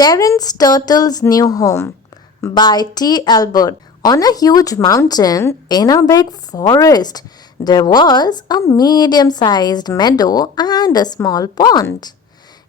Terrance Turtle's New Home by T. Albert. On a huge mountain in a big forest, there was a medium-sized meadow and a small pond.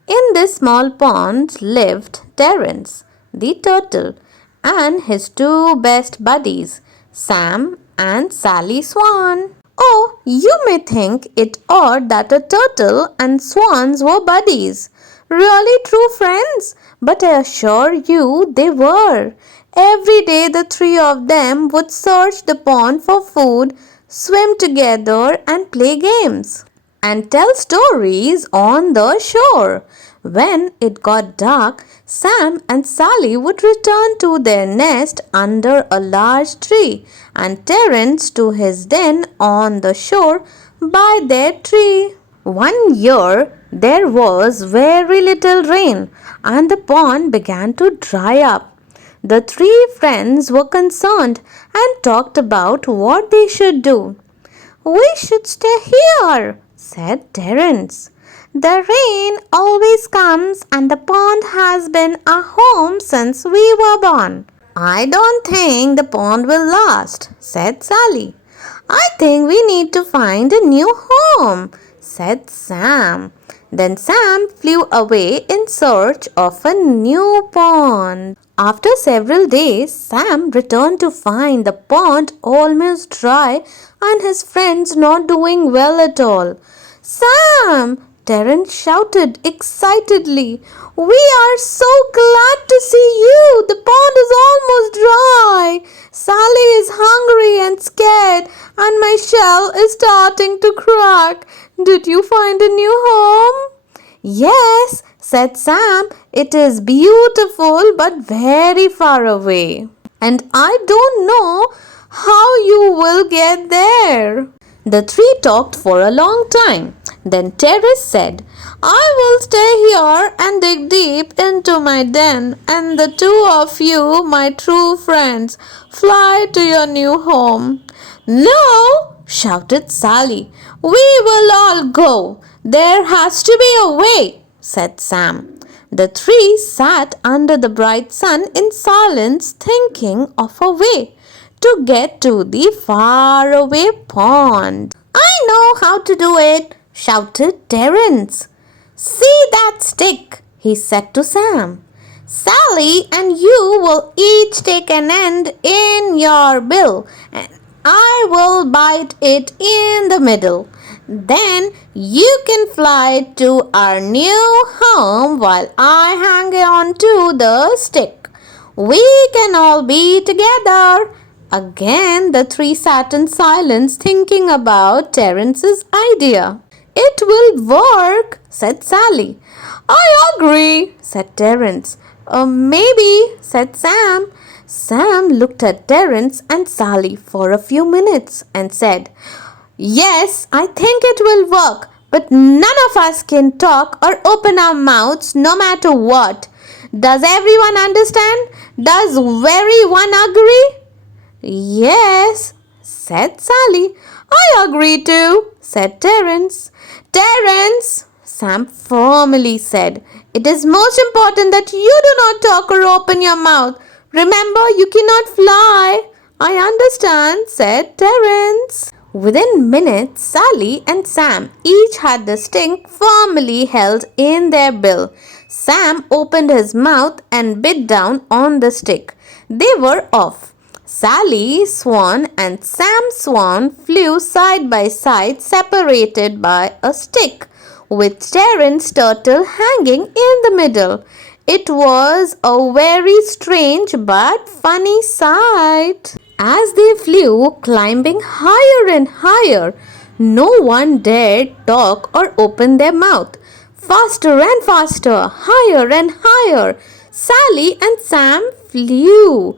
In this small pond lived Terrance, the turtle, and his two best buddies, Sam and Sally Swan. Oh, you may think it odd that a turtle and swans were buddies. Really true friends, but I assure you they were. Every day the three of them would search the pond for food, swim together and play games, and tell stories on the shore. When it got dark, Sam and Sally would return to their nest under a large tree, and Terrance to his den on the shore by their tree. One year there was very little rain, and the pond began to dry up. The three friends were concerned and talked about what they should do. "We should stay here," said Terrance. "The rain always comes and the pond has been our home since we were born." "I don't think the pond will last," said Sally. "I think we need to find a new home," said Sam. Then Sam flew away in search of a new pond. After several days, Sam returned to find the pond almost dry and his friends not doing well at all. "Sam!" Terrance shouted excitedly. "We are so glad to see you! The pond is almost dry. Sally is hungry and scared, and my shell is starting to crack. Did you find a new home?" "Yes," said Sam. "It is beautiful but very far away. And I don't know how you will get there." The three talked for a long time. Then Terrance said, "I will stay here and dig deep into my den, and the two of you, my true friends, fly to your new home." "No!" shouted Sally. "We will all go. There has to be a way," said Sam. The three sat under the bright sun in silence, thinking of a way to get to the faraway pond. "I know how to do it," shouted Terrance. "See that stick," he said to Sam. "Sally and you will each take an end in your bill, and I will bite it in the middle. Then you can fly to our new home while I hang on to the stick. We can all be together." Again the three sat in silence, thinking about Terrance's idea. "It will work," said Sally. "I agree," said Terrance. Maybe," said Sam. Sam looked at Terrance and Sally for a few minutes and said, "Yes, I think it will work, but none of us can talk or open our mouths no matter what. Does everyone understand? Does everyone agree?" "Yes," said Sally. "I agree too," said Terrance. "Terrance," Sam firmly said, "it is most important that you do not talk or open your mouth. Remember, you cannot fly." "I understand," said Terrance. Within minutes, Sally and Sam each had the stick firmly held in their bill. Sam opened his mouth and bit down on the stick. They were off. Sally Swan and Sam Swan flew side by side, separated by a stick, with Terrance Turtle hanging in the middle. It was a very strange but funny sight. As they flew, climbing higher and higher, no one dared talk or open their mouth. Faster and faster, higher and higher, Sally and Sam flew.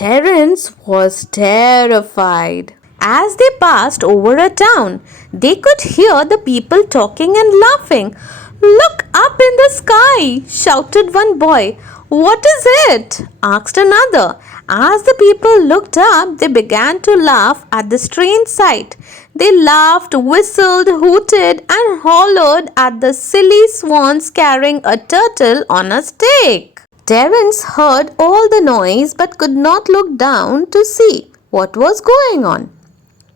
Terrance was terrified. As they passed over a town, they could hear the people talking and laughing. "Look up in the sky!" shouted one boy. "What is it?" asked another. As the people looked up, they began to laugh at the strange sight. They laughed, whistled, hooted, and hollered at the silly swans carrying a turtle on a stick. Terrance heard all the noise but could not look down to see what was going on.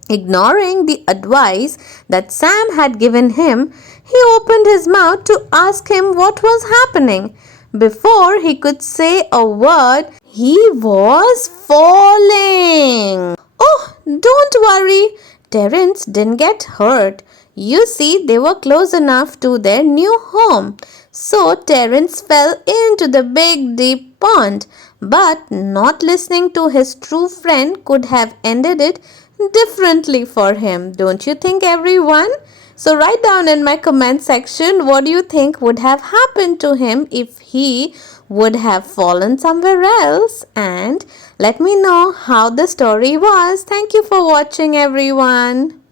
Ignoring the advice that Sam had given him, he opened his mouth to ask him what was happening. Before he could say a word, he was falling. Oh, don't worry. Terrance didn't get hurt. You see, they were close enough to their new home. So Terrance fell into the big deep pond. But not listening to his true friend could have ended it differently for him. Don't you think, everyone? So write down in my comment section what do you think would have happened to him if he would have fallen somewhere else, and let me know how the story was. Thank you for watching, everyone.